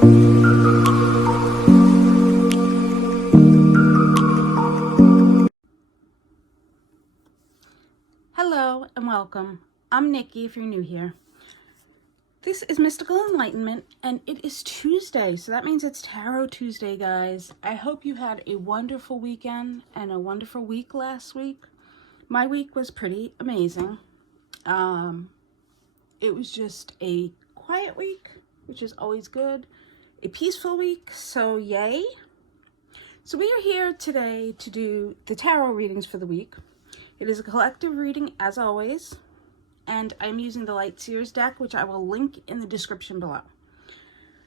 Hello and welcome. I'm Nikki if you're new here. This is Mystical Enlightenment and it is Tuesday, so that means it's Tarot Tuesday, guys. I hope you had a wonderful weekend and a wonderful week last week. My week was pretty amazing. It was just a quiet week, which is always good. A peaceful week, so yay. So we are here today to do the tarot readings for the week. It is a collective reading as always, and I'm using the Light Seers deck, which I will link in the description below.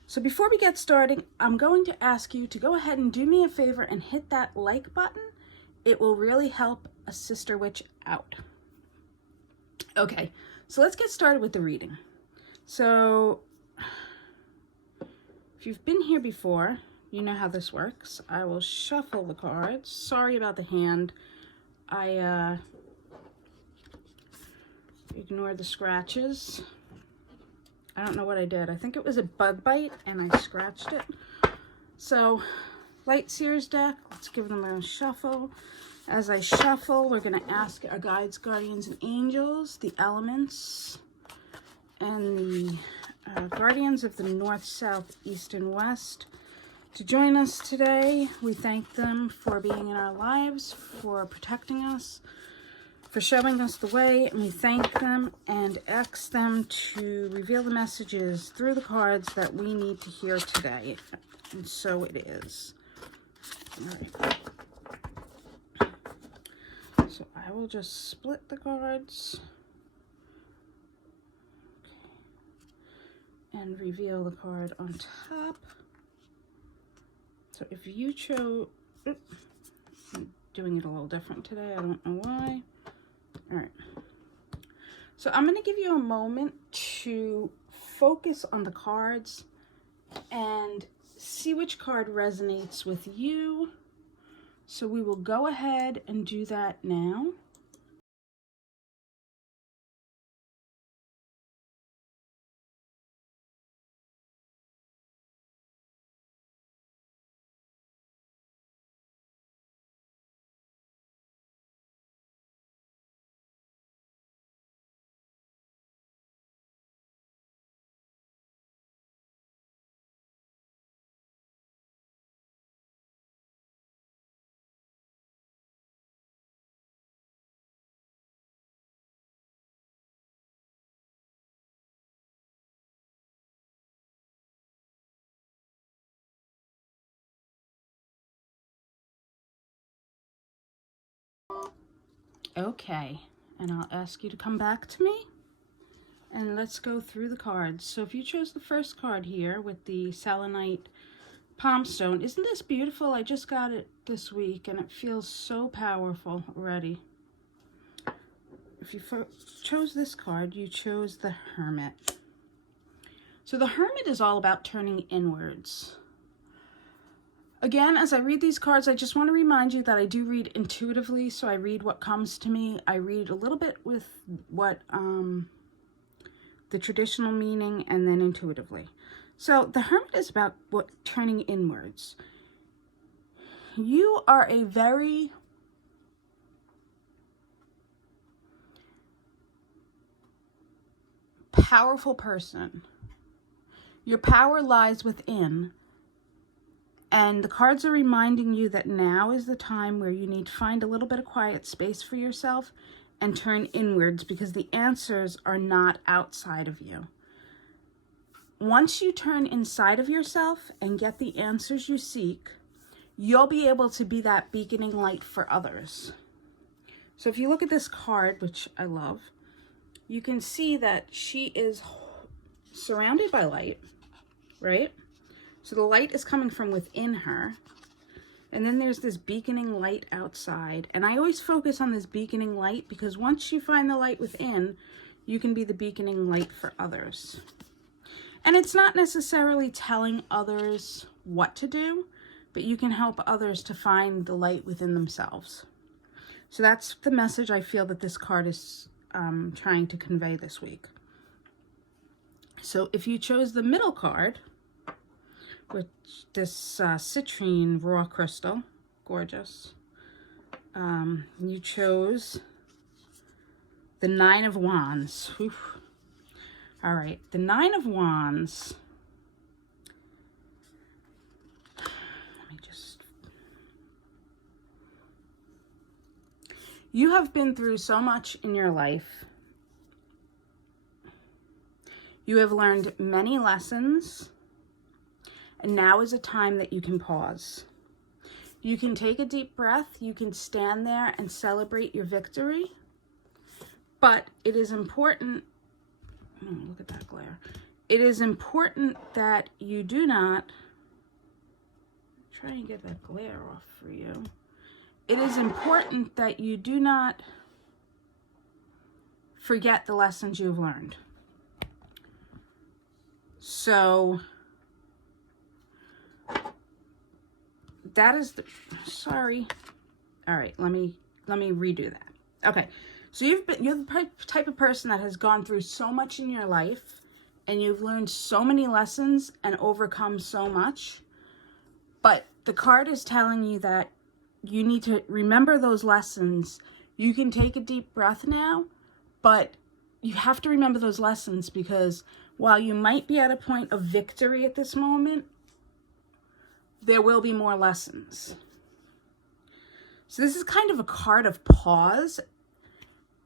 So before we get started, I'm going to ask you to go ahead and do me a favor and hit that like button. It will really help a sister witch out. Okay, so let's get started with the reading. So if you've been here before, you know how this works. I will shuffle the cards. Sorry about the hand. I ignored the scratches. I don't know what I did. I think it was a bug bite and I scratched it. So, Light Seers deck, let's give them a shuffle. As I shuffle, we're going to ask our guides, guardians, and angels, the elements, and the guardians of the north, south, east, and west to join us today. We thank them for being in our lives, for protecting us, for showing us the way, and we thank them and ask them to reveal the messages through the cards that we need to hear today. And so it is. All right. So I will just split the cards and reveal the card on top. So if you chose, I'm doing it a little different today, I don't know why. All right, so I'm going to give you a moment to focus on the cards and see which card resonates with you. So we will go ahead and do that now. Okay, and I'll ask you to come back to me and let's go through the cards. So if you chose the first card here with the selenite palm stone, isn't this beautiful? I just got it this week and it feels so powerful already. If you chose this card, you chose the Hermit. So the Hermit is all about turning inwards. Again, as I read these cards, I just want to remind you that I do read intuitively, so I read what comes to me. I read a little bit with what the traditional meaning and then intuitively. So the Hermit is about what turning inwards. You are a very powerful person. Your power lies within. And the cards are reminding you that now is the time where you need to find a little bit of quiet space for yourself and turn inwards, because the answers are not outside of you. Once you turn inside of yourself and get the answers you seek, you'll be able to be that beaconing light for others. So if you look at this card, which I love, you can see that she is surrounded by light, right? So the light is coming from within her. And then there's this beaconing light outside. And I always focus on this beaconing light because once you find the light within, you can be the beaconing light for others. And it's not necessarily telling others what to do, but you can help others to find the light within themselves. So that's the message I feel that this card is trying to convey this week. So if you chose the middle card, with this citrine raw crystal. Gorgeous. You chose the Nine of Wands. Oof. All right, the Nine of Wands. Let me just... You have been through so much in your life. You have learned many lessons, and now is a time that you can pause. You can take a deep breath. You can stand there and celebrate your victory. But it is important, oh, look at that glare. It is important that you do not, try and get that glare off for you. It is important that you do not forget the lessons you've learned. So that is the, sorry. All right, let me redo that. Okay, so you're the type of person that has gone through so much in your life, and you've learned so many lessons and overcome so much. But the card is telling you that you need to remember those lessons. You can take a deep breath now, but you have to remember those lessons, because while you might be at a point of victory at this moment, there will be more lessons. So this is kind of a card of pause,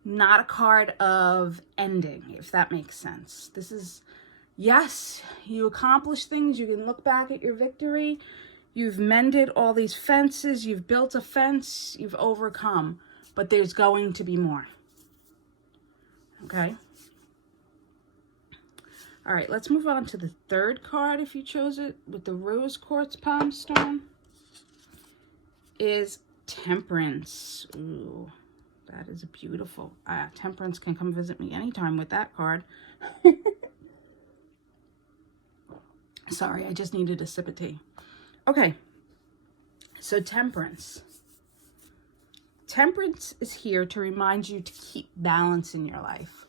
not a card of ending, if that makes sense. This is, yes, you accomplish things. You can look back at your victory. You've mended all these fences. You've built a fence. You've overcome. But there's going to be more. Okay? All right, let's move on to the third card, if you chose it, with the rose quartz palm stone, is Temperance. Ooh, that is beautiful. Temperance can come visit me anytime with that card. Sorry, I just needed a sip of tea. Okay, so Temperance. Temperance is here to remind you to keep balance in your life.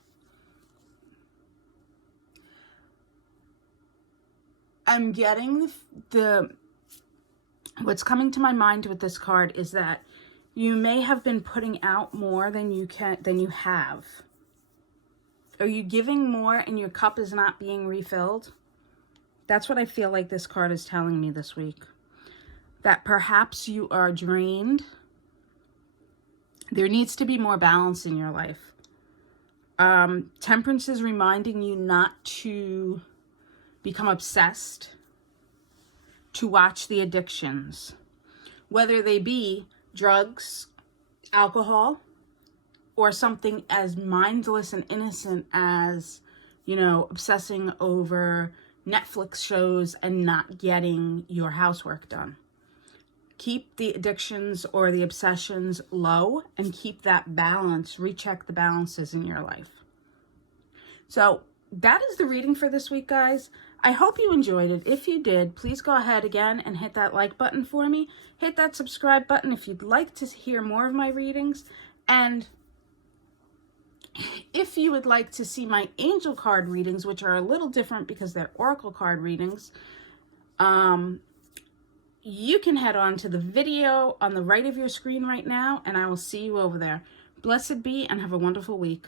I'm getting what's coming to my mind with this card is that you may have been putting out more than you have. Are you giving more and your cup is not being refilled? That's what I feel like this card is telling me this week. That perhaps you are drained. There needs to be more balance in your life. Temperance is reminding you not to become obsessed, to watch the addictions, whether they be drugs, alcohol, or something as mindless and innocent as, obsessing over Netflix shows and not getting your housework done. Keep the addictions or the obsessions low and keep that balance. Recheck the balances in your life. So that is the reading for this week, guys. I hope you enjoyed it. If you did, please go ahead again and hit that like button for me. Hit that subscribe button if you'd like to hear more of my readings. And if you would like to see my angel card readings, which are a little different because they're oracle card readings, you can head on to the video on the right of your screen right now, and I will see you over there. Blessed be and have a wonderful week.